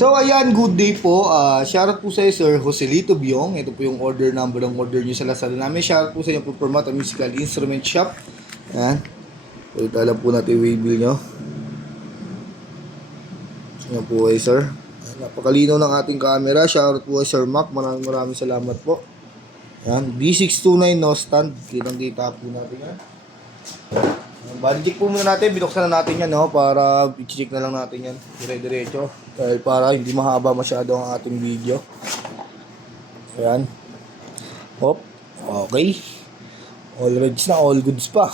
So ayan, good day po. Shoutout po sa iyo, Sir Joselito Biong. Ito po yung order number ng order niyo sa Lazada namin. Shoutout po sa inyo po Permata Musical Instrument Shop. Ayan. Ito alam po natin yung waybill nyo. Ayan po ay sir. Ayan, napakalinaw ng ating camera. Shoutout po kay Sir Mac. Maraming salamat po. Ayan. B629 no stand. Kitang-kita po natin yan. Body check po muna natin, binuksan na natin yan, no, para i-check na lang natin yan dire-diretso dahil para hindi mahaba masyado ang ating video. Ayan. Hop. Okay. All reds na, all goods pa.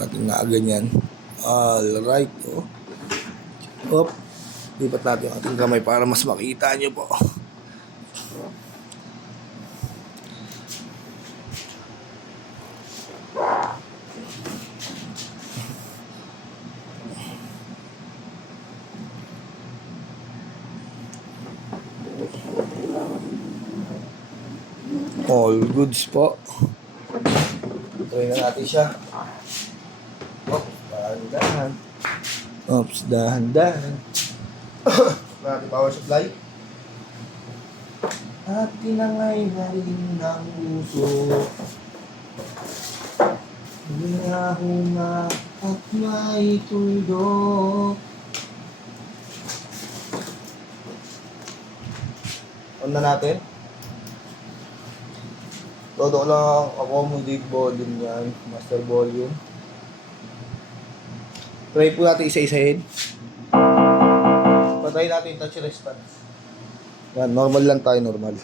Natin na ganyan. Alright. Oh. Hop. Lipat natin ang ating kamay para mas makita nyo po. All goods po. Try na natin siya. Dahan-dahan. Oops, dahan-dahan. Natin power supply. At tinangay na rin ng puso. Hinahunga at may tuldok. On na natin. Todo lang accommodate volume yan. Master volume. Try po natin isa-isahin. Patry natin touch response. Yan, normal lang tayo, normal.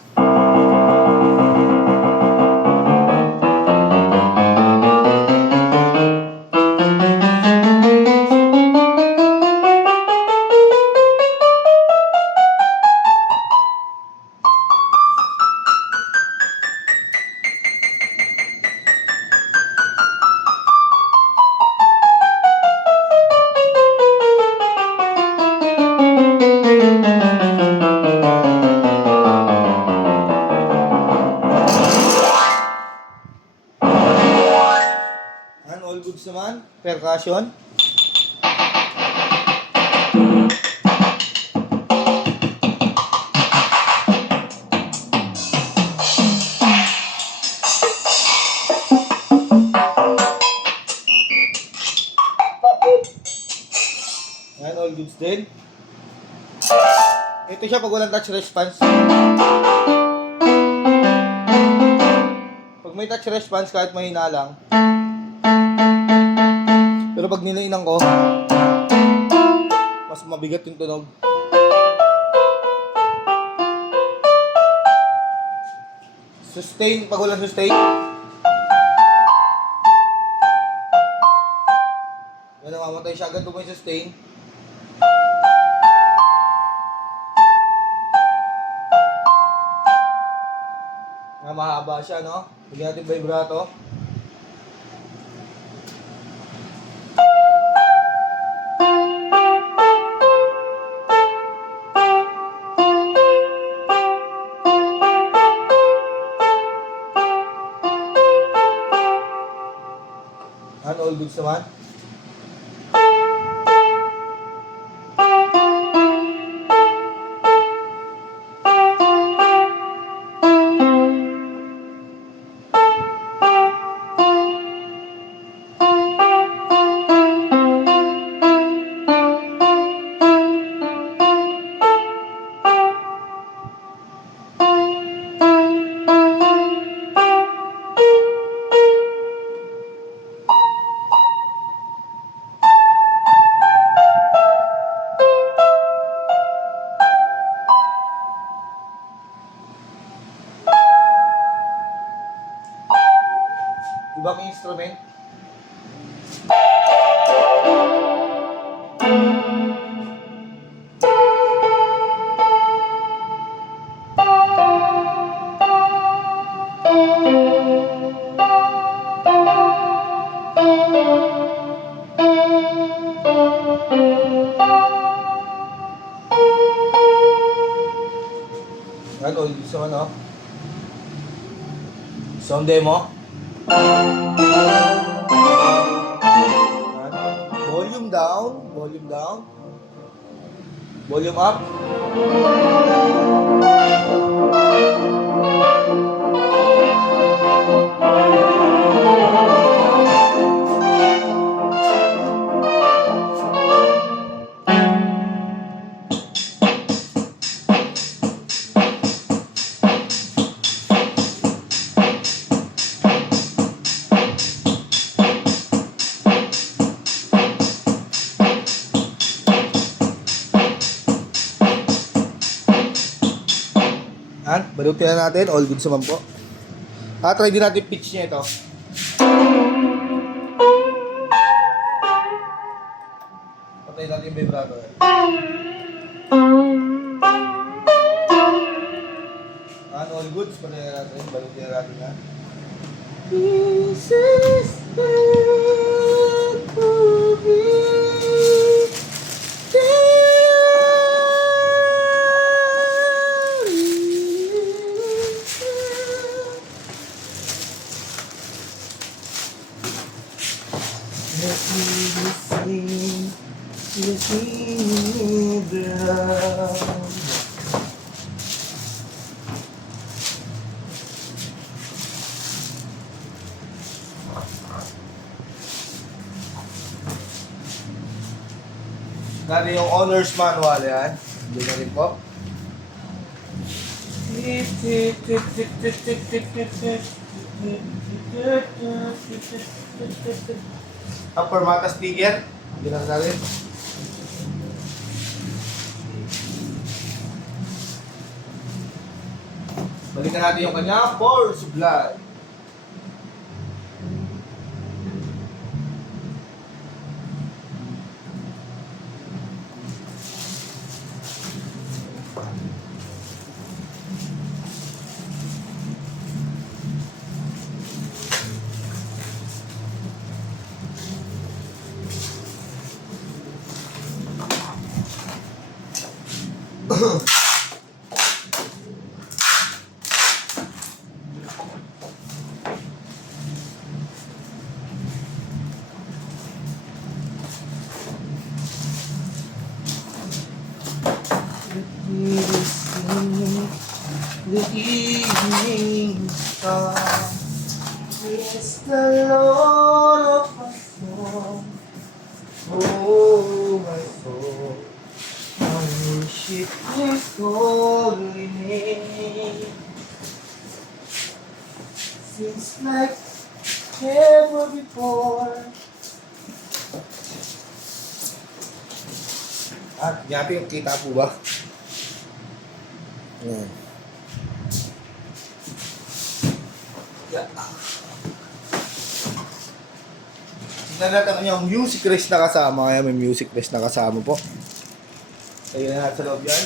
All goods naman, percussion. Yan, all goods din. Ito siya pag walang touch response. Pag may touch response kahit mahina lang. Pero pag nilainan ko, mas mabigat yung tunog. Sustain, pag walang sustain. Yan, namamatay siya agad pag may sustain. Mahaba siya, no? Bigyan natin vibrato. All goods naman. Ibang instrument. Yan, all goods naman, oh. Sound demo. Volume down, volume down. Volume up. Yan, balutin na natin. All goods naman po. Try din natin pitch niya ito. Patay natin yung vibrato. Yan, all goods. Patay na natin. Balutin na natin yan. This is meant for me. Let me drown. Dali yung owner's manual yan. Hindi na rin po. Upper mata speaker. Hindi na natin. Balikan natin yung kanya power supply. The evening star is the Lord of my soul. Oh, my soul, I worship His holy name. Seems like never before. Yati yung kita po ba? Yan. Tignan natin yung music rest na kasama. Kaya may music rest na kasama po. Kaya na natin sa loob yan.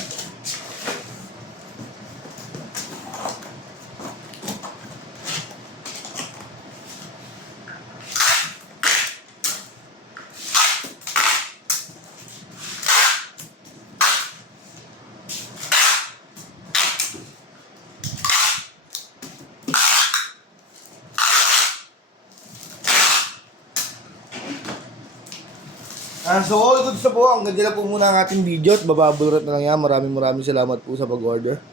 So all goods na po. Ang ganda na po muna ang ating video at bababulrat na lang yan. Maraming salamat po sa pag-order.